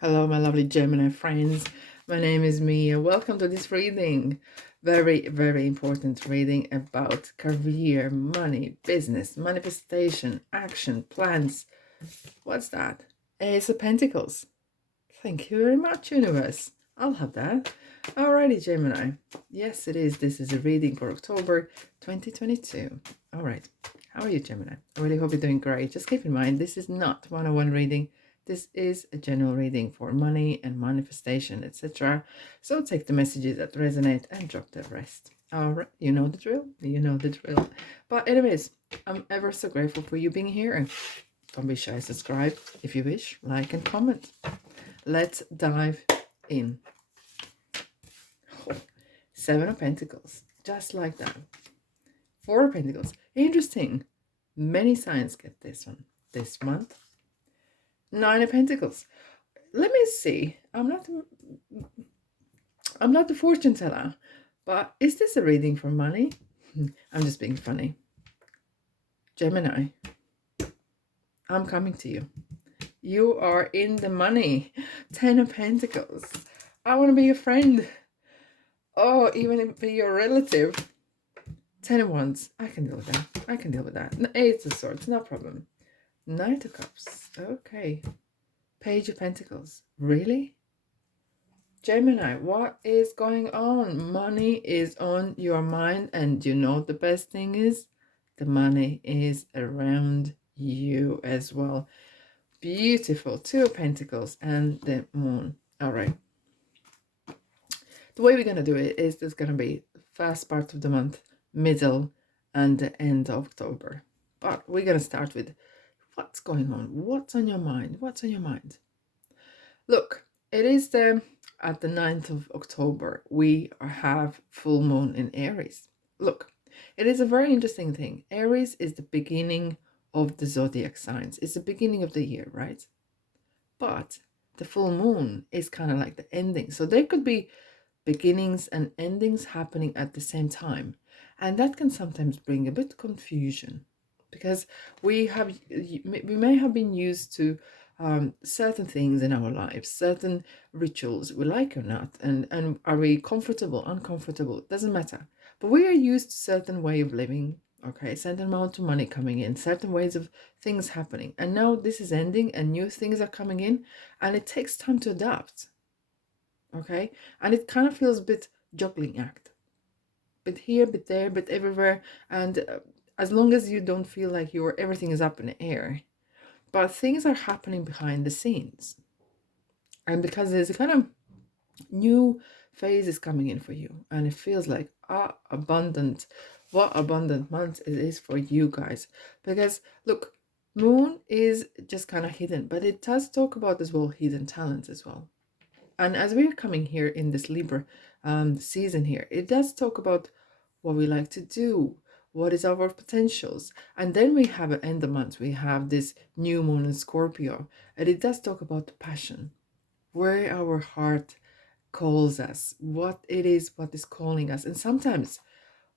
Hello, my lovely Gemini friends. My name is Mia. Welcome to this reading. Very, very important reading about career, money, business, manifestation, action, plans. What's that? Ace of Pentacles. Thank you very much, universe. I'll have that. Alrighty, Gemini. Yes, it is. This is a reading for October 2022. All right. How are you, Gemini? I really hope you're doing great. Just keep in mind, this is not one-on-one reading. This is a general reading for money and manifestation, etc. So take the messages that resonate and drop the rest. All right, you know the drill. You know the drill. But anyways, I'm ever so grateful for you being here. Don't be shy. Subscribe if you wish. Like and comment. Let's dive in. Oh, Seven of Pentacles, just like that. Four of Pentacles. Interesting. Many signs get this one this month. Nine of Pentacles. Let me see. I'm not the fortune teller, but is this a reading for money? I'm just being funny. Gemini, I'm coming to you. You are in the money. 10 of Pentacles. I want to be your friend. Oh, even be your relative. 10 of Wands. I can deal with that. I can deal with that. 8 of Swords. No problem. Knight of Cups. Okay. Page of Pentacles. Really? Gemini, what is going on? Money is on your mind, and you know the best thing is? The money is around you as well. Beautiful. 2 of Pentacles and the Moon. All right. The way we're going to do it is there's going to be first part of the month, middle, and the end of October. But we're going to start with what's going on? What's on your mind? What's on your mind? Look, it is at the 9th of October, we have full moon in Aries. Look, it is a very interesting thing. Aries is the beginning of the zodiac signs. It's the beginning of the year, right? But the full moon is kind of like the ending. So there could be beginnings and endings happening at the same time. And that can sometimes bring a bit of confusion because we may have been used to certain things in our lives, certain rituals, we like or not, and are we comfortable, uncomfortable, it doesn't matter. But we are used to certain way of living, okay, certain amount of money coming in, certain ways of things happening. And now this is ending and new things are coming in, and it takes time to adapt. Okay, and it kind of feels a bit juggling act, bit here, bit there, bit everywhere, and as long as you don't feel like everything is up in the air, but things are happening behind the scenes, and because there's a kind of new phase is coming in for you, and it feels like abundant. What abundant month it is for you guys, because look, moon is just kind of hidden, but it does talk about as well hidden talents as well. And as we're coming here in this Libra season here, it does talk about what we like to do, what is our potentials. And then we have at end of month, we have this new moon in Scorpio. And it does talk about the passion, where our heart calls us, what it is, what is calling us. And sometimes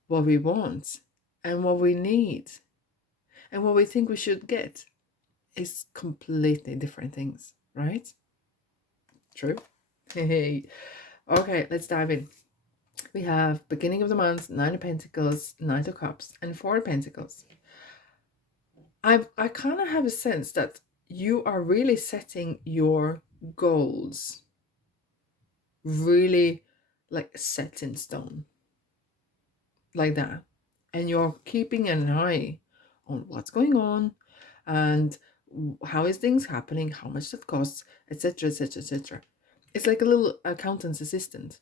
what we want and what we need and what we think we should get is completely different things, right? True? Hey. Okay, let's dive in. We have beginning of the month, 9 of Pentacles, 9 of Cups, and 4 of Pentacles. I kind of have a sense that you are really setting your goals really like set in stone, like that. And you're keeping an eye on what's going on and how is things happening, how much that costs, etc., etc., etc. It's like a little accountant's assistant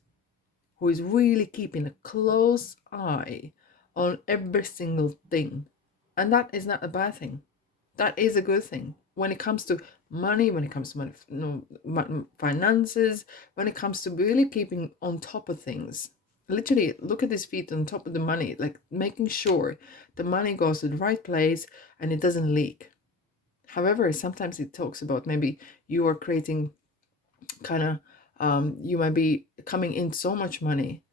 who is really keeping a close eye on every single thing. And that is not a bad thing. That is a good thing. When it comes to money, when it comes to finances, when it comes to really keeping on top of things. Literally, look at his feet on top of the money, like making sure the money goes to the right place and it doesn't leak. However, sometimes it talks about maybe you are creating kind of you might be coming in so much money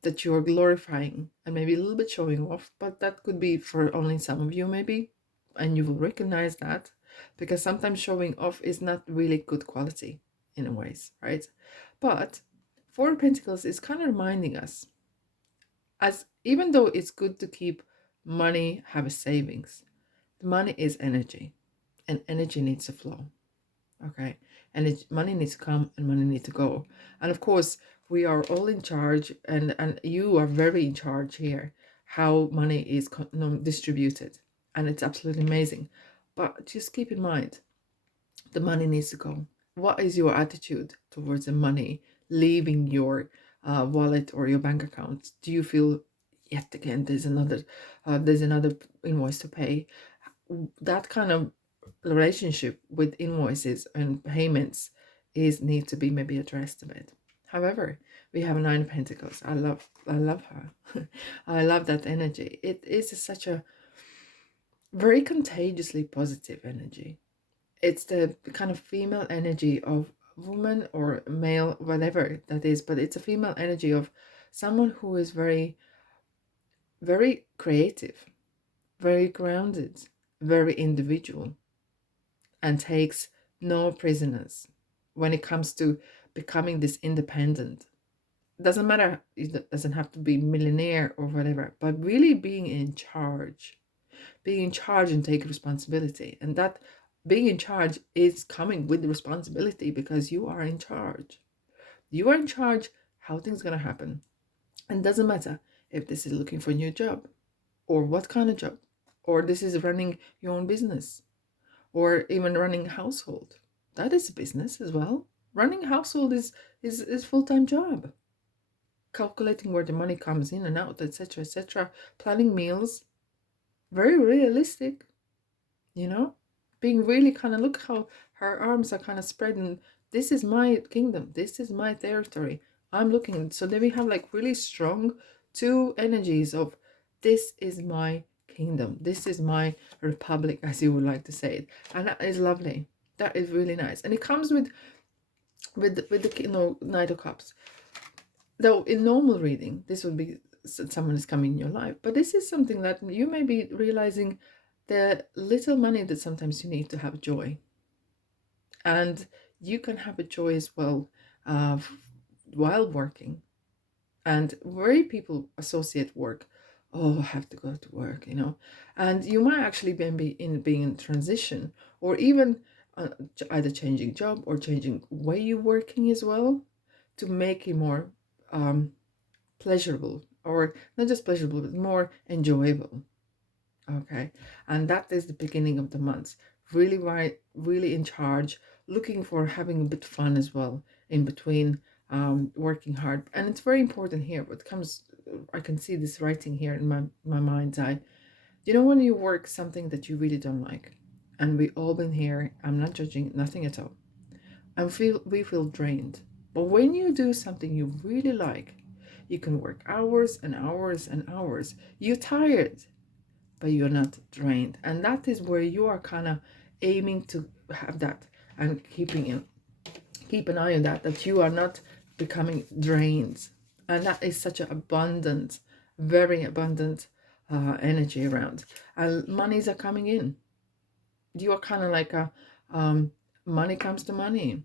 that you're glorifying and maybe a little bit showing off, but that could be for only some of you maybe, and you will recognize that because sometimes showing off is not really good quality. in ways, right? But Four of Pentacles is kind of reminding us, as even though it's good to keep money, have a savings, money is energy, and energy needs to flow. Okay, and money needs to come and money needs to go. And of course, we are all in charge, and you are very in charge here, how money is distributed, and it's absolutely amazing. But just keep in mind, the money needs to go. What is your attitude towards the money leaving your wallet or your bank account? Do you feel, yet again, there's another invoice to pay? That kind of relationship with invoices and payments is need to be maybe addressed a bit. However, we have Nine of Pentacles. I love her. I love that energy. It is such a very contagiously positive energy. It's the kind of female energy of woman or male, whatever that is, but it's a female energy of someone who is very, very creative, very grounded, very individual, and takes no prisoners when it comes to becoming this independent. Doesn't matter, it doesn't have to be millionaire or whatever, but really being in charge, and take responsibility. And that being in charge is coming with the responsibility, because you are in charge. You are in charge how things are going to happen. And doesn't matter if this is looking for a new job, or what kind of job, or this is running your own business, or even running a household. That is a business as well. Running a household is full-time job. Calculating where the money comes in and out, etc., etc. Planning meals, very realistic, being really kind of, look how her arms are kind of spreading. This is my kingdom. This is my territory. I'm looking. So then we have like really strong two energies of, this is my kingdom. This is my republic, as you would like to say it. And that is lovely. That is really nice. And it comes with the Knight of Cups. Though in normal reading, this would be someone is coming in your life. But this is something that you may be realizing, the little money that sometimes you need to have joy. And you can have a joy as well while working. And very people associate work, oh, I have to go to work, and you might actually being in transition, or even either changing job or changing way you're working as well, to make it more pleasurable, or not just pleasurable, but more enjoyable. Okay, and that is the beginning of the month. Really right, really in charge, looking for having a bit fun as well in between, working hard. And it's very important here. What comes, I can see this writing here in my mind's eye. When you work something that you really don't like, and we all been here, I'm not judging, nothing at all, and we feel drained. But when you do something you really like, you can work hours and hours and hours. You're tired, but you're not drained. And that is where you are kind of aiming to have that, and keep an eye on that you are not becoming drained. And that is such an abundant, very abundant energy around. And monies are coming in. You are kind of like money comes to money.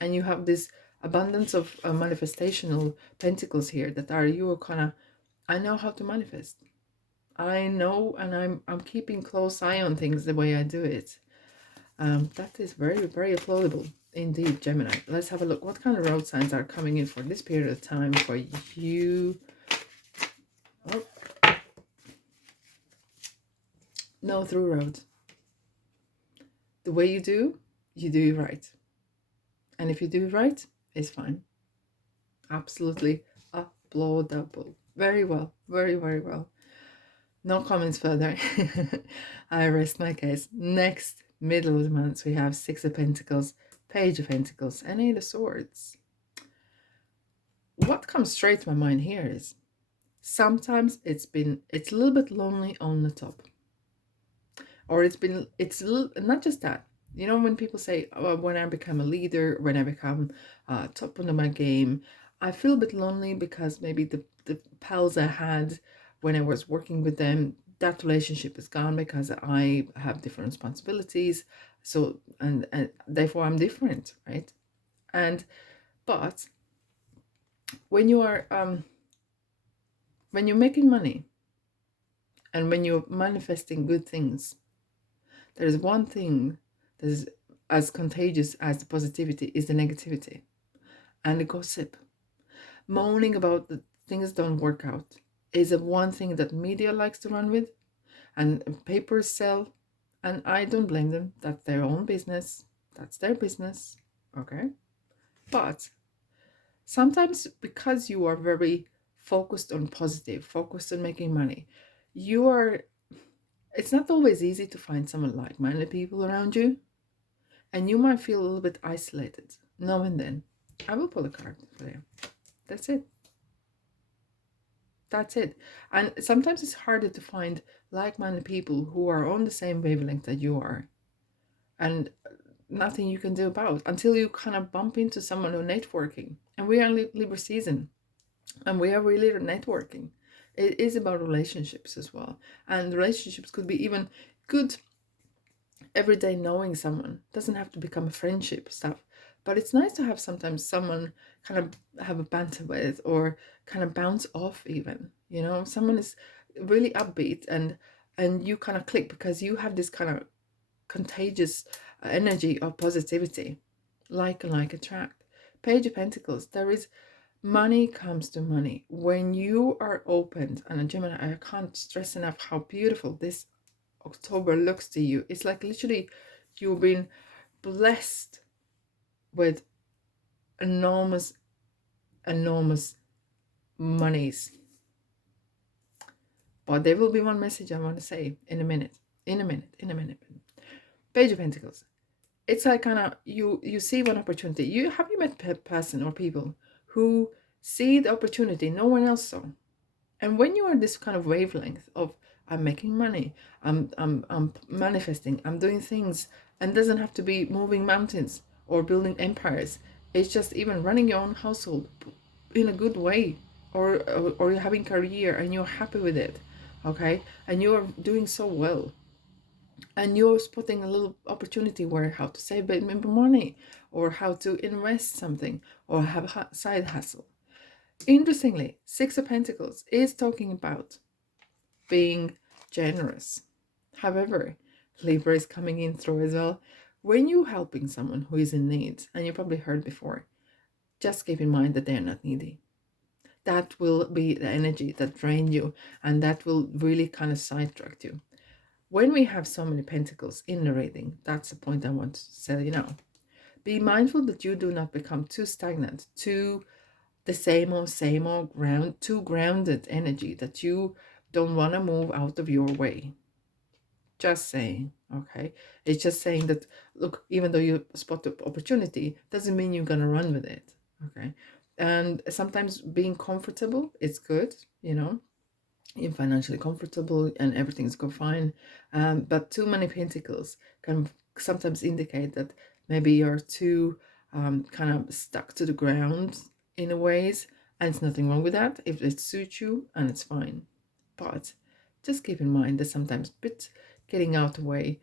And you have this abundance of manifestational pentacles here that are, you are kind of, I know how to manifest. I know, and I'm keeping close eye on things the way I do it. That is very, very applaudable indeed, Gemini. Let's have a look. What kind of road signs are coming in for this period of time for you? Oh. No through road. The way you do it right. And if you do it right, it's fine. Absolutely applaudable. Very well. Very, very well. No comments further. I rest my case. Next, middle of the month, we have Six of Pentacles, Page of Pentacles, and Eight of Swords. What comes straight to my mind here is, sometimes it's a little bit lonely on the top. Or it's not just that. When people say, oh, when I become a leader, when I become top of my game, I feel a bit lonely, because maybe the pals I had when I was working with them, that relationship is gone, because I have different responsibilities. So, and therefore I'm different, right? And but when you are when you're making money and when you're manifesting good things, there is one thing that is as contagious as the positivity is the negativity and the gossip. Moaning about the things don't work out is the one thing that media likes to run with and papers sell. And I don't blame them. That's their own business. That's their business. Okay. But sometimes because you are very focused on positive, focused on making money, you are, it's not always easy to find someone like-minded people around you. And you might feel a little bit isolated now and then. I will pull a card for you. That's it. That's it. And sometimes it's harder to find like-minded people who are on the same wavelength that you are. And nothing you can do about until you kind of bump into someone on networking. And we are in Libra season. And we are really networking. It is about relationships as well. And relationships could be even good everyday knowing someone. Doesn't have to become a friendship stuff. But it's nice to have sometimes someone kind of have a banter with or kind of bounce off even. You know, someone is really upbeat and you kind of click because you have this kind of contagious energy of positivity. Like and like attract. Page of Pentacles. There is money comes to money. When you are opened, and Gemini, I can't stress enough how beautiful this October looks to you. It's like literally you've been blessed with enormous, enormous monies. But there will be one message I want to say in a minute. In a minute. Page of Pentacles. It's like kind of you see one opportunity. You met a person or people who see the opportunity no one else saw. And when you are this kind of wavelength of I'm making money, I'm manifesting, I'm doing things, and it doesn't have to be moving mountains or building empires. It's just even running your own household in a good way, or you're having career and you're happy with it, okay, and you're doing so well. And you're spotting a little opportunity where how to save a bit more money or how to invest something or have a side hustle. Interestingly, Six of Pentacles is talking about being generous. However, Libra is coming in through as well. When you're helping someone who is in need, and you probably heard before, just keep in mind that they're not needy. That will be the energy that drains you and that will really kind of sidetrack you. When we have so many pentacles in the reading, that's the point I want to tell you now. Be mindful that you do not become too stagnant, too the same old too grounded energy that you don't want to move out of your way. Just saying, okay? It's just saying that, look, even though you spot the opportunity, doesn't mean you're going to run with it, okay? And sometimes being comfortable is good, you know? You're financially comfortable and everything's go fine. But too many pentacles can sometimes indicate that maybe you're too kind of stuck to the ground in a ways, and it's nothing wrong with that if it suits you and it's fine. But just keep in mind that sometimes bit getting out the way,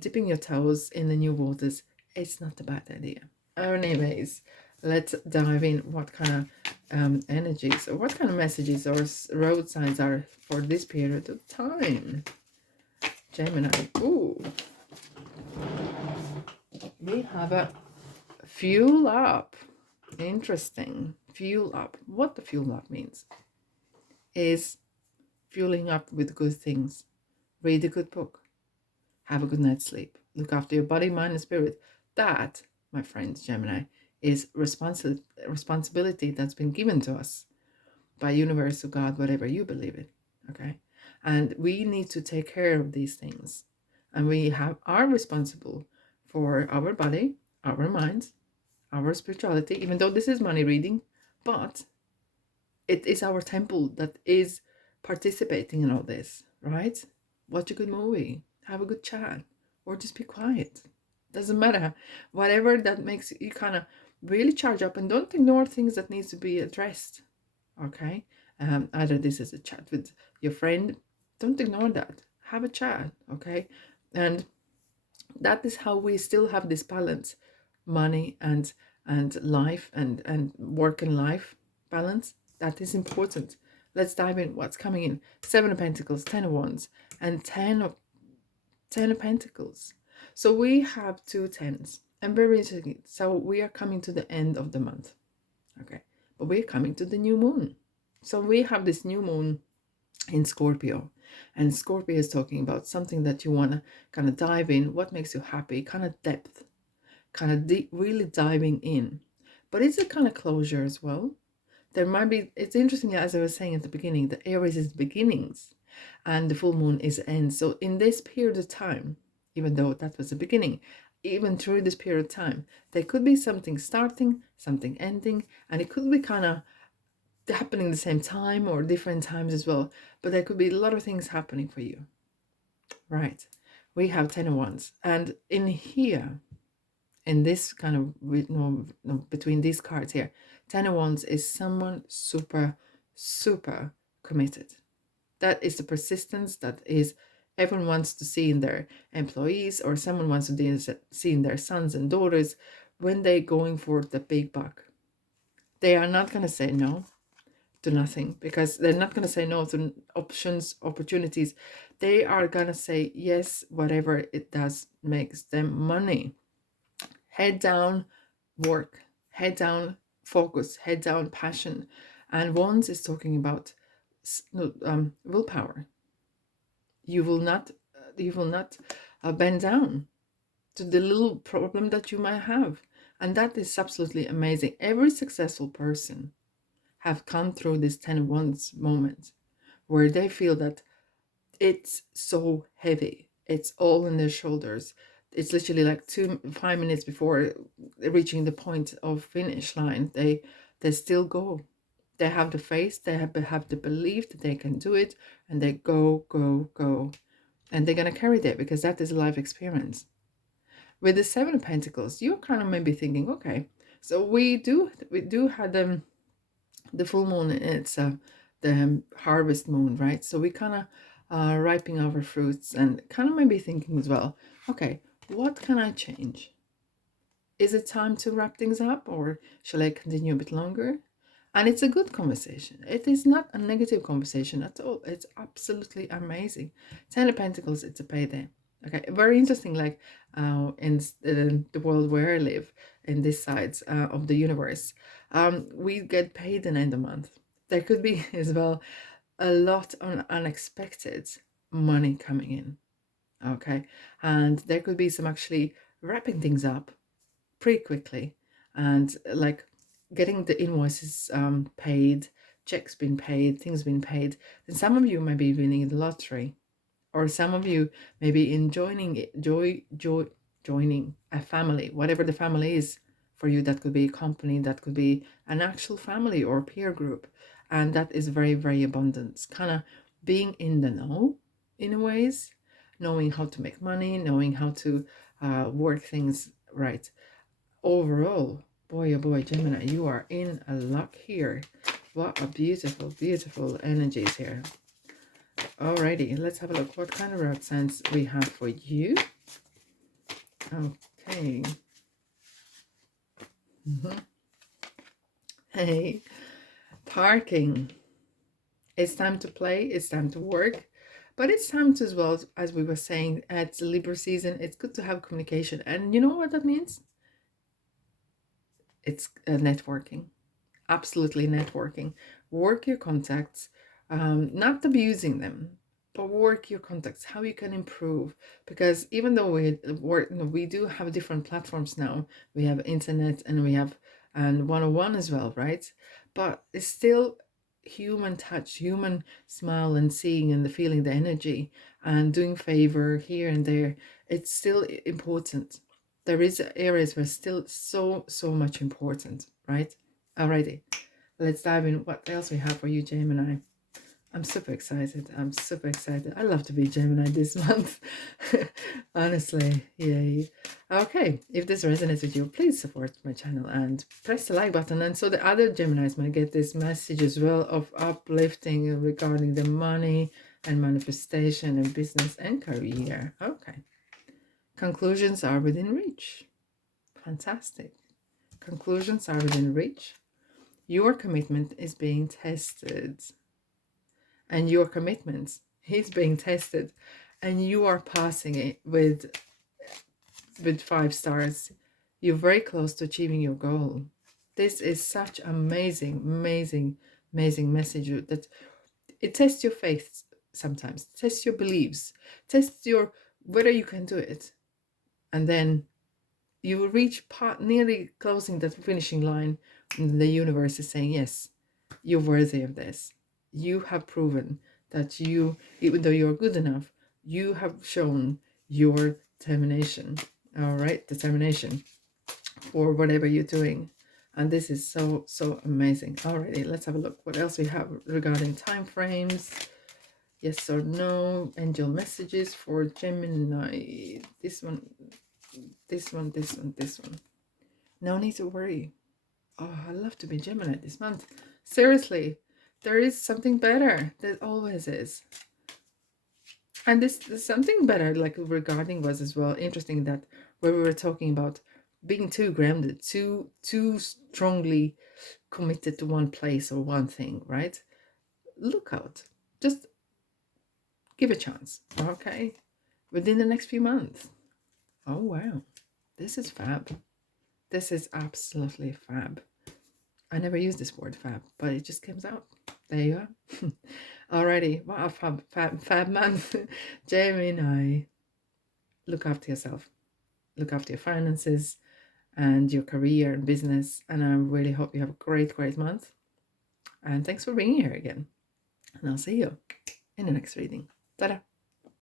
dipping your toes in the new waters, it's not a bad idea. Anyways, let's dive in what kind of energies or what kind of messages or road signs are for this period of time. Gemini. Ooh. We have a fuel up. Interesting. Fuel up. What the fuel up means is fueling up with good things. Read a good book. Have a good night's sleep. Look after your body, mind, and spirit. That, my friends, Gemini, is responsibility that's been given to us by universe or God, whatever you believe in. Okay, and we need to take care of these things, and we are responsible for our body, our minds, our spirituality. Even though this is money reading, but it is our temple that is participating in all this, right? Watch a good movie, have a good chat, or just be quiet. Doesn't matter. Whatever that makes you kind of really charge up, and don't ignore things that needs to be addressed. Okay? Either this is a chat with your friend. Don't ignore that. Have a chat. Okay? And that is how we still have this balance, money and and life and work and life balance. That is important. Let's dive in. What's coming in? 7 of Pentacles, 10 of Wands, and 10 of Pentacles. So we have 2 10s. And very interesting. So we are coming to the end of the month. Okay. But we're coming to the new moon. So we have this new moon in Scorpio. And Scorpio is talking about something that you want to kind of dive in. What makes you happy? Kind of depth. Kind of really diving in. But it's a kind of closure as well. There might be, it's interesting, as I was saying at the beginning, the Aries is beginnings and the full moon is end. So in this period of time, even though that was the beginning, even through this period of time, there could be something starting, something ending, and it could be kind of happening at the same time or different times as well. But there could be a lot of things happening for you. Right. We have 10 of Wands. And in here, in this kind of, between these cards here, 10 of Wands is someone super, super committed. That is the persistence that is everyone wants to see in their employees, or someone wants to see in their sons and daughters when they're going for the big buck. They are not going to say no to nothing, because they're not going to say no to options, opportunities. They are going to say yes, whatever it does makes them money. Head down, work, head down, focus, head down, passion. And Wands is talking about willpower. You will not bend down to the little problem that you might have. And that is absolutely amazing. Every successful person have come through this 10 of Wands moment where they feel that it's so heavy. It's all on their shoulders. It's literally like 5 minutes before reaching the point of finish line. They still go. They have the faith, they have the belief that they can do it, and they go, go, go. And they're going to carry that because that is a life experience. With the 7 of Pentacles, you're kind of maybe thinking, okay, so we do have the full moon. It's the harvest moon, right? So we kind of ripening our fruits and kind of maybe thinking as well, okay, what can I change? Is it time to wrap things up, or shall I continue a bit longer? And it's a good conversation. It is not a negative conversation at all. It's absolutely amazing. 10 of Pentacles, it's a payday. Okay, very interesting. Like in the world where I live, in this sides of the universe, we get paid in end of month. There could be as well a lot of unexpected money coming in. Okay, and there could be some actually wrapping things up pretty quickly, and like getting the invoices paid, checks been paid, things been paid. And some of you may be winning the lottery, or some of you may be enjoying it, joining a family, whatever the family is for you. That could be a company, that could be an actual family or peer group, and that is very, very abundant. Kind of being in the know in a ways, knowing how to make money, knowing how to work things right. Overall, boy, oh boy, Gemini, you are in a luck here. What a beautiful, beautiful energies here. Alrighty, let's have a look. What kind of road signs we have for you? Okay. Hey, parking. It's time to play. It's time to work. But it's time to, as well, as we were saying, it's Libra season. It's good to have communication. And you know what that means? It's networking. Absolutely networking. Work your contacts, not abusing them, but work your contacts, how you can improve. Because even though we do have different platforms now, we have internet and we have and one-on-one as well, right? But it's still human touch, human smile, and seeing and the feeling the energy and doing favor here and there. It's still important. There is areas where still so much important, right? Alrighty, let's dive in. What else we have for you, Gemini? I'm super excited. I'm super excited. I love to be Gemini this month. Honestly, yay. Okay, if this resonates with you, please support my channel and press the like button. And so the other Geminis might get this message as well of uplifting regarding the money and manifestation and business and career. Okay. Conclusions are within reach. Fantastic. conclusions are within reach. Your commitment is being tested. And your commitment is being tested. And you are passing it with 5 stars. You're very close to achieving your goal. This is such amazing, amazing, amazing message that it tests your faith sometimes, tests your beliefs, tests your whether you can do it. And then you will reach nearly closing that finishing line, and the universe is saying, yes, you're worthy of this. You have proven that you, even though you're good enough, you have shown your determination. All right, determination for whatever you're doing. And this is so, so amazing. Alrighty, let's have a look what else we have regarding time frames. Yes or no, angel messages for Gemini. This one, this one, this one, this one. No need to worry. Oh, I love to be Gemini this month. Seriously, there is something better. There always is. And this something better, like regarding was as well interesting that where we were talking about being too grounded, too strongly committed to one place or one thing, right? Look out. Just give a chance, okay? Within the next few months. Oh, wow. This is fab. This is absolutely fab. I never used this word fab, but it just comes out. There you are. Alrighty. Wow, fab month. Gemini. Look after yourself. Look after your finances and your career and business. And I really hope you have a great, great month. And thanks for being here again. And I'll see you in the next reading. Ta-da!